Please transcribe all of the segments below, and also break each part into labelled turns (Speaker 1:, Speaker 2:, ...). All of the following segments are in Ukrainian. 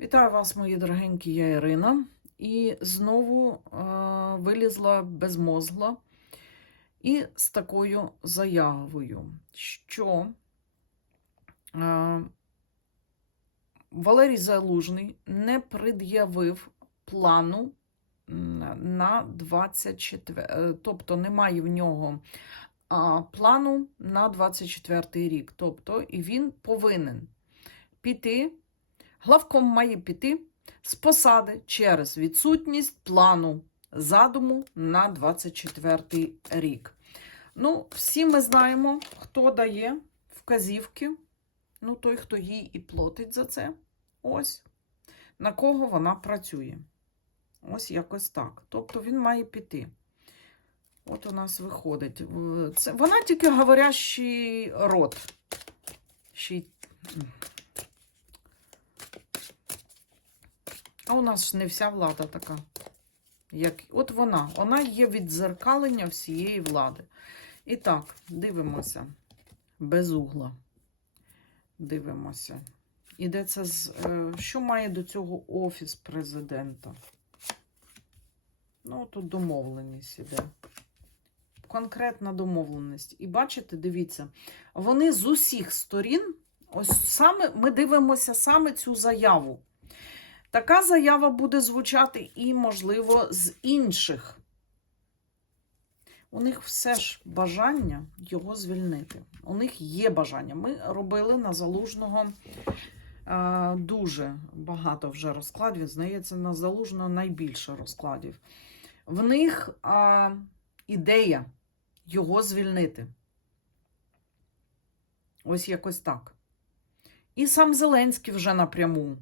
Speaker 1: Вітаю вас, мої дорогенькі, я Ірина. І знову е, вилізла безмозгла і з такою заявою, що е, Валерій Залужний не пред'явив плану на 24, е, тобто немає в нього плану на 24 рік. Тобто, і він повинен піти. Главком має піти з посади через відсутність плану задуму на 24 рік. Ну, всі ми знаємо, хто дає вказівки. Ну, той, хто їй і платить за це. Ось. На кого вона працює. Ось якось так. Тобто він має піти. От у нас виходить. Це, вона тільки говорящий рот. Ще й А у нас ж не вся влада така. Як... От вона. Вона є віддзеркалення всієї влади. І так, дивимося. Без угла. Дивимося. Іде це з. е, Що має до цього офіс президента? Ну, тут домовленість іде. Конкретна домовленість. І бачите, дивіться, вони з усіх сторін, ось саме ми дивимося саме цю заяву. Така заява буде звучати і, можливо, з інших. У них все ж бажання його звільнити. У них є бажання. Ми робили на залужного е, дуже багато вже розкладів. Здається, на залужного найбільше розкладів. В них е, ідея його звільнити. Ось якось так. І сам Зеленський вже напряму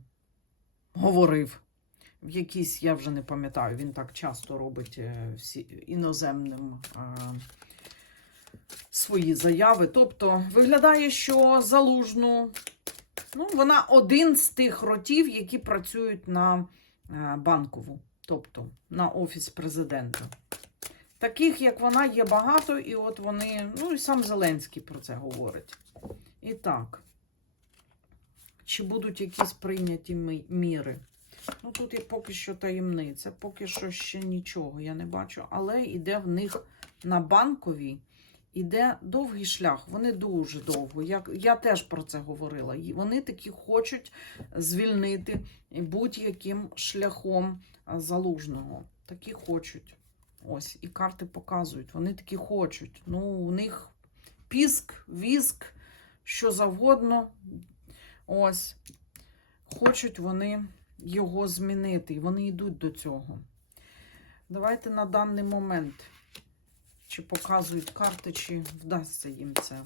Speaker 1: говорив. В якійсь, я вже не пам'ятаю, він так часто робить е, всі іноземним е, свої заяви. Тобто, виглядає, що залужну, ну, вона один з тих ротів, які працюють на е, банкову, тобто на офіс президента. Таких, як вона, є багато, і от вони, ну і сам Зеленський про це говорить. І так. Чи будуть якісь прийняті міри? Ну, тут є поки що таємниця, поки що ще нічого я не бачу. Але йде в них на банковій, іде довгий шлях. Вони дуже довго. Я, я теж про це говорила. Вони такі хочуть звільнити будь-яким шляхом залужного. Такі хочуть. Ось, і карти показують. Вони такі хочуть. Ну, у них піск, віск, що завгодно. Ось. Хочуть вони його змінити, і вони йдуть до цього. Давайте на даний момент, чи показують карти, чи вдасться їм це.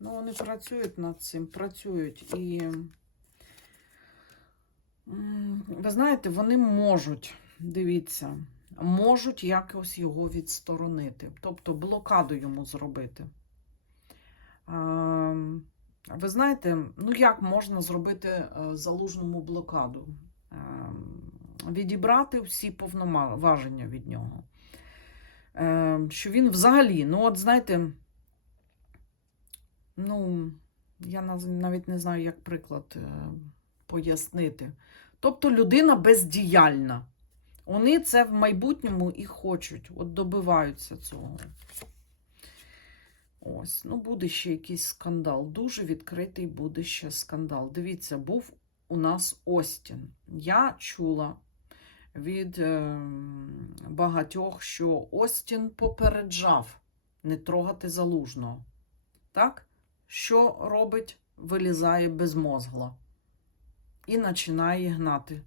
Speaker 1: Ну, вони працюють над цим, працюють. І, ви знаєте, вони можуть, дивіться, можуть якось його відсторонити, тобто блокаду йому зробити. Ви знаєте, ну як можна зробити е, залужному блокаду? Е, Відібрати всі повноваження від нього. Е, Що він взагалі, ну, от знаєте, ну, я навіть не знаю, як приклад е, пояснити. Тобто людина бездіяльна. Вони це в майбутньому і хочуть, от добиваються цього. Ось, ну буде ще якийсь скандал. Дуже відкритий буде ще скандал. Дивіться, був у нас Остін. Я чула від е, багатьох, що Остін попереджав не трогати залужного. Так? Що робить? Вилізає безмозгла і починає гнати.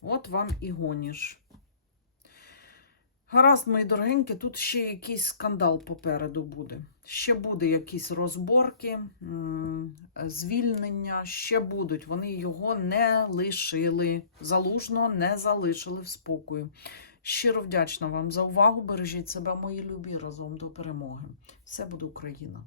Speaker 1: От вам і гоніш. Гаразд, мої дорогенькі, тут ще якийсь скандал попереду буде. Ще буде якісь розборки, звільнення, ще будуть. Вони його не лишили. Залужно не залишили в спокою. Щиро вдячна вам за увагу. Бережіть себе, мої любі, разом до перемоги. Все буде Україна!